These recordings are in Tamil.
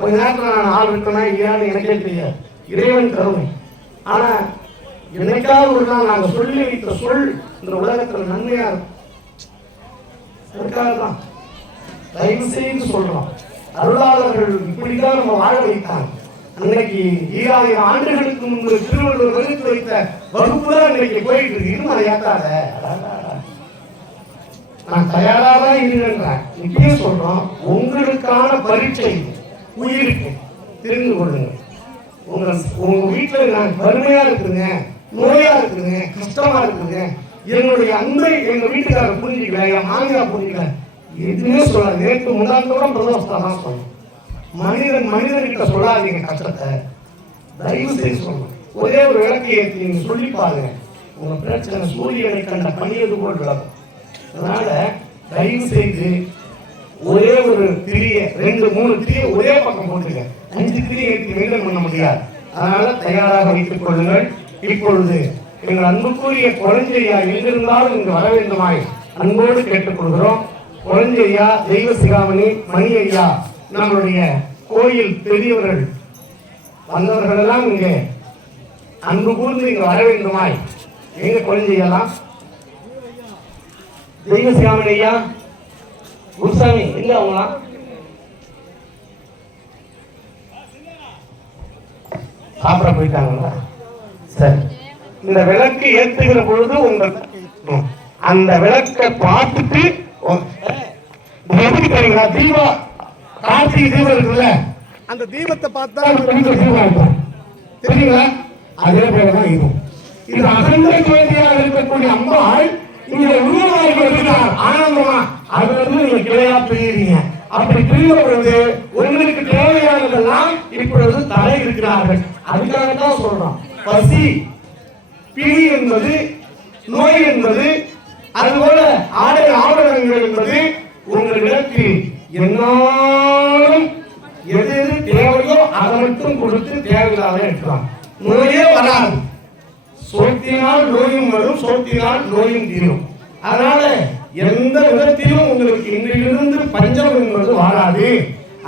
கொஞ்ச நேரத்தில் நான் ஆள் விட்டனா இல்லையான்னு எனக்கே தெரியாது, இறைவன் கருணை. ஆனா என்னைக்காவது ஒரு நாள் நாங்கள் சொல்லி வைத்த சொல் இந்த உலகத்தில் நன்மையா இருக்கும். அதுக்காக தான் தயவு செய்து சொல்றோம். அருளாளர்கள் இப்படிதான் நம்ம வாழ வைத்தாங்க. அன்னைக்கு 2000 ஆண்டுகளுக்கு முன்பு திருவள்ளுவர் வகுத்து வைத்த வகுப்பு தான் இன்னைக்கு போயிட்டு இருக்கு. இன்னும் அதை ஏத்தாத, நான் தயாராக தான் இருக்கின்றேன். இப்பயும் சொல்றோம், உங்களுக்கான பரீட்சை உயிருக்கு தெரிந்து கொள்ளுங்க. உங்க வீட்டுல நான் வறுமையா இருக்குதுங்க, நோயா இருக்குதுங்க, கஷ்டமா இருக்குதுங்க, என்னுடைய அன்பை எங்க வீட்டுக்காரர் புரிஞ்சுக்கல, என் மாமியார் புரிஞ்சுக்கல, எதுவுமே சொல்லாது. நேற்று முன்னாடி பிரதோஷத்தை தான் சொன்னோம். மனிதன்கிட்ட சொல்லாதீங்க கஷ்டத்தை, தயவு செய்து சொல்லணும். ஒரே ஒரு விளக்கை ஏற்றி நீங்க சொல்லி பாருங்க, உங்க பிரச்சனை சூரியனை கண்ட பணியது போல் விளக்கும். அதனால தயவு செய்து ஒரே ஒரு திரிய 2-3 திரிய ஒரே பக்கம் போட்டுங்க. 5 திரிய ஏற்றி மெயின்டைன் பண்ண முடியாது. அதனால தயாராக வைத்துக் கொள்ளுங்கள். இப்பொழுது எங்கள் அன்புக்குரிய கொளஞ்சையா எங்கிருந்தாலும் இங்கு வர வேண்டுமாய் அன்போடு கேட்டுக்கொள்கிறோம். கொளஞ்சையா, தெய்வ சிகாமணி, மணி ஐயா, நம்மளுடைய கோயில் பெரியவர்கள் வந்தவர்கள் எல்லாம் இங்கே அன்பு கூர்ந்து இங்கு வர வேண்டுமாய். எங்க கொளஞ்சையெல்லாம் தெய்வ சிகாமணி ஐயா, குருசாமி எங்க அவங்களாம்? சாப்பிட போயிட்டாங்களா? சரி, இந்த விளக்கு ஏற்றுகிற பொழுது உங்கள் அந்த விளக்கை பார்த்துட்டு எதுக்கு தெரியுங்களா, தீபம் கார்த்திகை தீபம் இருக்குல்ல, அந்த தீபத்தை பார்த்தா தீபம் தெரியுங்களா? அதே போலதான் இருக்கும். இது அகன்ற ஜோதியாக இருக்கக்கூடிய அம்பாள் இங்க உருவமாகி வருகிறார் ஆனந்தமா. அது நீங்க கிளையா பிரியுறீங்க. அப்படி பிரிந்த பொழுது உங்களுக்கு தேவையானதெல்லாம் இப்பொழுது தலை இருக்கிறார்கள். அதுக்காகத்தான் சொல்றோம், பசி பிடி என்பது, நோய் என்பது, அதுபோல ஆடை ஆபரணங்கள் என்பது உங்களுக்கு என்னாலும் எது எது தேவையோ அதை மட்டும் கொடுத்து தேவையில்லாத இருக்கலாம். நோயே வராது. சோத்தினால் நோயும் வரும், சோத்தினால் நோயும் தீரும். அதனால எந்த விதத்திலும் உங்களுக்கு இன்றிலிருந்து பஞ்சம் என்பது வாராது.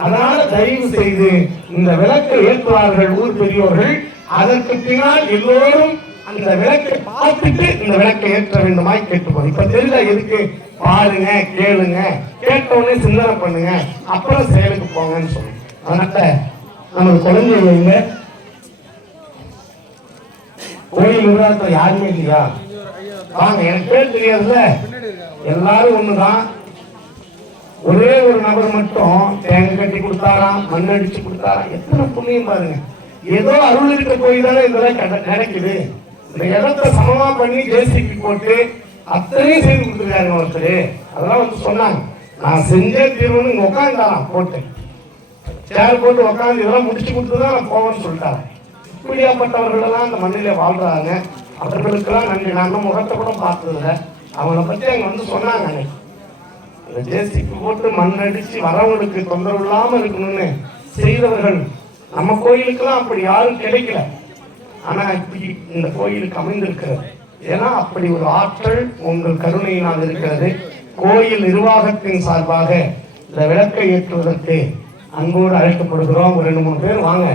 அதனால தயவு செய்து இந்த விளக்கை ஏற்றுவார்கள் ஊர் பெரியோர்கள். அதற்கு பின்னால் எல்லோரும் அந்த விளக்கை பார்த்துட்டு இந்த விளக்கை ஏற்ற வேண்டுமாய் கேட்டுப்போம். இப்ப தெரியல எதுக்கு, பாருங்க, கேளுங்க, கேட்டவுடனே சிந்தனை பண்ணுங்க, அப்புறம் செயலுக்கு போங்கன்னு சொல்லுங்க. அதனால நம்ம குழந்தைங்க கோயில் நிர்வாகத்தில் யாருமே இல்லையா? வாங்க, எனக்கு பேர் தெரியாதுல்ல, எல்லாரும் ஒண்ணுதான். ஒரே ஒரு நபர் மட்டும் தேங்காய் கட்டி கொடுத்தாராம், மண் அடிச்சு கொடுத்தாராம். எத்தனை புண்ணியம் பாருங்க. ஏதோ அருள் இருக்க போய் தானே இதெல்லாம் கிடைக்குது. இந்த இடத்தை சமமா பண்ணி ஜேசிபி போட்டு அத்தனையும் செய்து கொடுத்துருக்காங்க ஒருத்தர். அதெல்லாம் வந்து சொன்னாங்க, நான் செஞ்சே தீர்வுன்னு இங்க உட்காந்துட்டாராம், போட்டு சேர் போட்டு உட்காந்து இதெல்லாம் முடிச்சு கொடுத்துதான் நான் போவேன்னு சொல்லிட்டாங்க. இப்படியாப்பட்டவர்கள் எல்லாம் அந்த மண்ணில வாழ்றாங்க. அவர்களுக்கெல்லாம் நன்றி. நான் முகத்தை கூட பார்த்ததில்லை. அவங்கள பத்தி அங்க வந்து சொன்னாங்க, ஜேசிபி போட்டு மண் அடிச்சு வரவங்களுக்கு தொந்தரவு இல்லாம இருக்கணும்னு செய்தவர்கள். நம்ம கோயிலுக்கெல்லாம் அப்படி யாரும் கிடைக்கல. ஆனா இப்படி இந்த கோயிலுக்கு அமைந்திருக்கிறது. ஏன்னா அப்படி ஒரு ஆற்றல் உங்கள் கருணையினால் இருக்கிறது. கோயில் நிர்வாகத்தின் சார்பாக இந்த விளக்கை ஏற்றுவதற்கு அன்போடு அழைக்கப்படுகிறோம். ஒரு 2-3 பேர் வாங்க.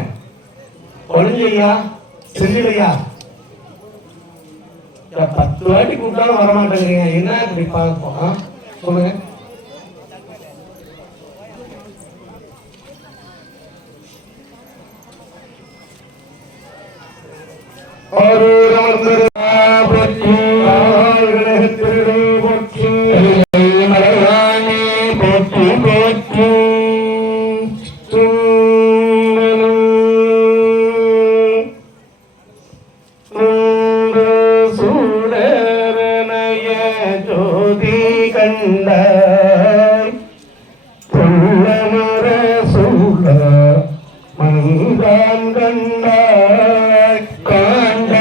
கொளஞ்சையா, செல்லிலையா, 10 வாட்டி கூப்பிட்டாலும் வரமாட்டேங்கிறீங்க. என்ன இப்படி பார்ப்போம், சொல்லுங்க. மனிதன் கண்டாய் காண்ட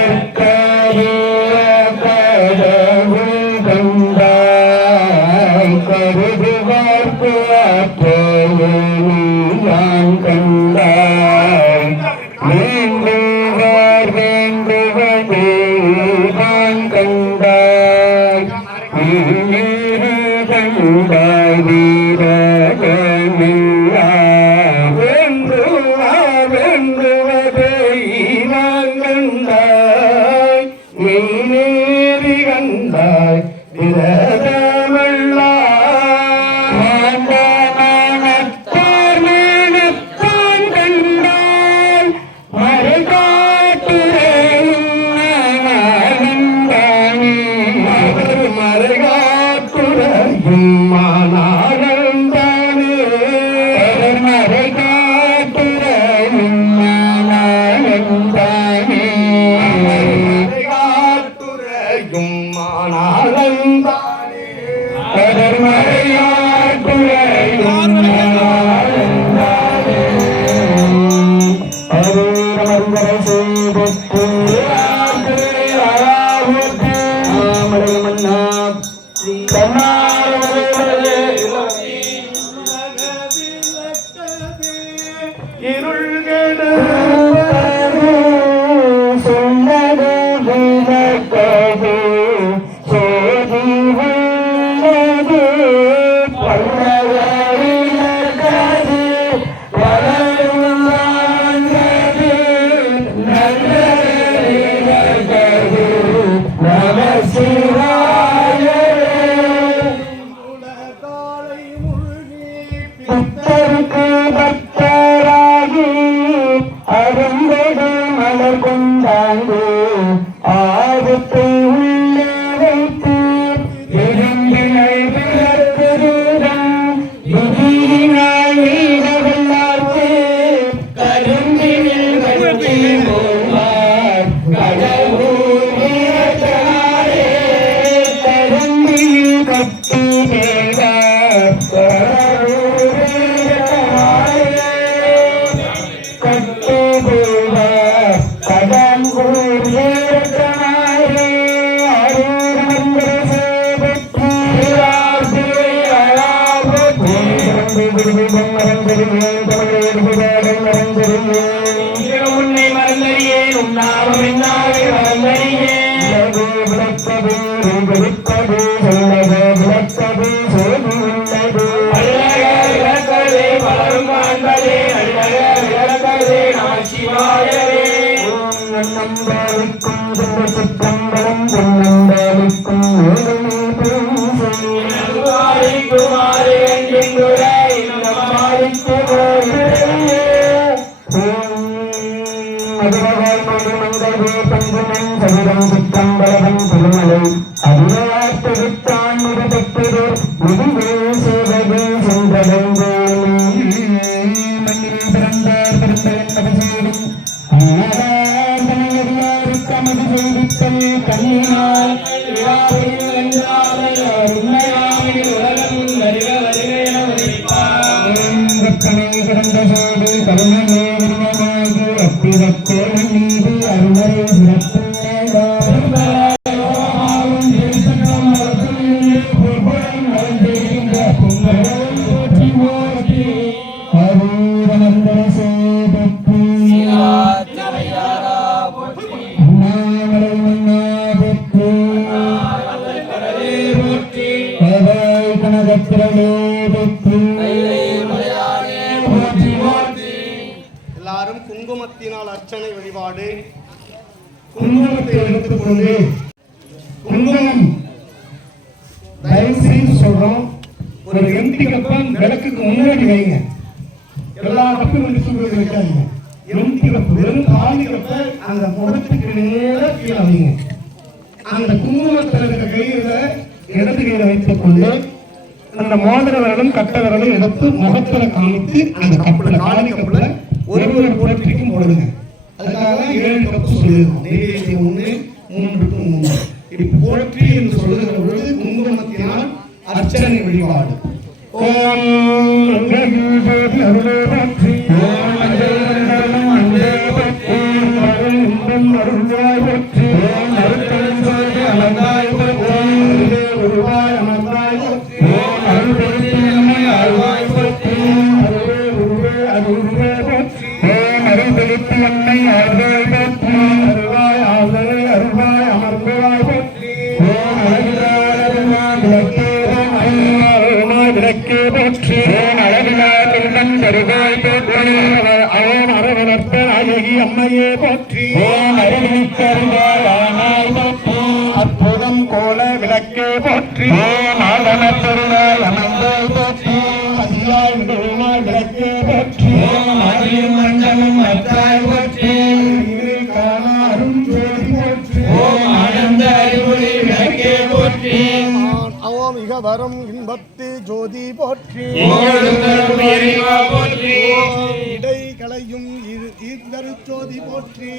இருள் கெடு சொன்னது விளக்கது சேதி உள்ளது பல்லவரிலகது வளரும் வாழ்ந்தது நல்லது நம சிவாயவே புத்தருக்கு பக்தராகி அருந்தது மலர் கொண்டாண்டு ஆபத்தை உள்ளே வைத்து எதிர்ந்தினை பிறக்குதூரம் விதியினால் வீரவல்லார்க்கு கருந்தினில் கட்டி போவார் கடவுள் வீரத்தாரே கருந்தினில் கட்டி தேவார் கடவுள் வீரத்தாரே கட்டி போவார் கடம்பூர் வீரத்தாரே அருணந்திர சேவற்றி உன்னை மறந்தறியே உன்னாவும் என்னாவை மறந்தறியே விளக்கது விளக்கது சொல்லது விளக்கது சோதி உள்ளது அழக விளக்கதே பலரும் காண்பதே அழக விளக்கதே நம சிவாயவே நம்பாலிக்கும் செல்வ சிற்றம்பலம் நம்பாலிக்கும் ஏழுமே குமாரி என்றுரை நம்மாலிக்கு மதுரவாய் மதுமங்கவே பங்குமன் சதுரம் சிற்றம்பலம் திருமலை அறிவார்த்தெடுத்தான் முகப்பெற்றது முதுவே சேவகே சென்றடைந்தே மண்ணில் பிறந்தார் பிறந்த செய்தும் தமது செய்தித்தல் கண்ணினால் கிடந்த சோடு கருணமே விண்ணமாகி அப்பிரத்தே மீது அருணரை எல்லாரும் குங்குமத்தினால் அர்ச்சனை வழிபாடு. குங்குமத்தை எடுத்துக்கொண்டு குங்குமம் தயவு செய்து சொல்றோம், ஒரு எம்டி கப்ப விளக்குக்கு முன்னாடி வைங்க. எல்லா கப்பும் எடுத்து வைக்காதீங்க. எம்டி கப்பு வெறும் காலி கப்ப அந்த முகத்துக்கு நேர கீழே வைங்க. அந்த குங்குமத்தில் இருக்கிற கையில இடது கையில வைத்துக் கொண்டு அந்த மோதிர விரலும் கட்ட விரலும் எடுத்து முகத்துல காமித்து அந்த கப்புல காலி கப்புல ஒரு போட்டிக்கும் போடுங்க. அதுக்காக 7 கப்பு சொல்லியிருக்கோம். நெய்வேத்தியம் 1, 3க்கு 3. இப்படி போற்றி என்று சொல்லுகிற பொழுது குங்குமத்தினால் அர்ச்சனை வழிபாடு. ஓம் அம்மையே போற்றி. அற்புதம் கோல விளக்கே போற்றி. பெருமாள் அமர்ந்தே போற்றி. அதிகாய் பெருமாள் விளக்கே போற்றி. மண்டலம் அத்தாய் போற்றி. அரும் ஜோதி போற்றி. ஆனந்த அறிவுரை விளக்கே போற்றி. ஓம் இக வரம் இன்பத்து ஜோதி போற்றி. இடை களையும் ஈர்ந்தரு ஜோதி போற்றி.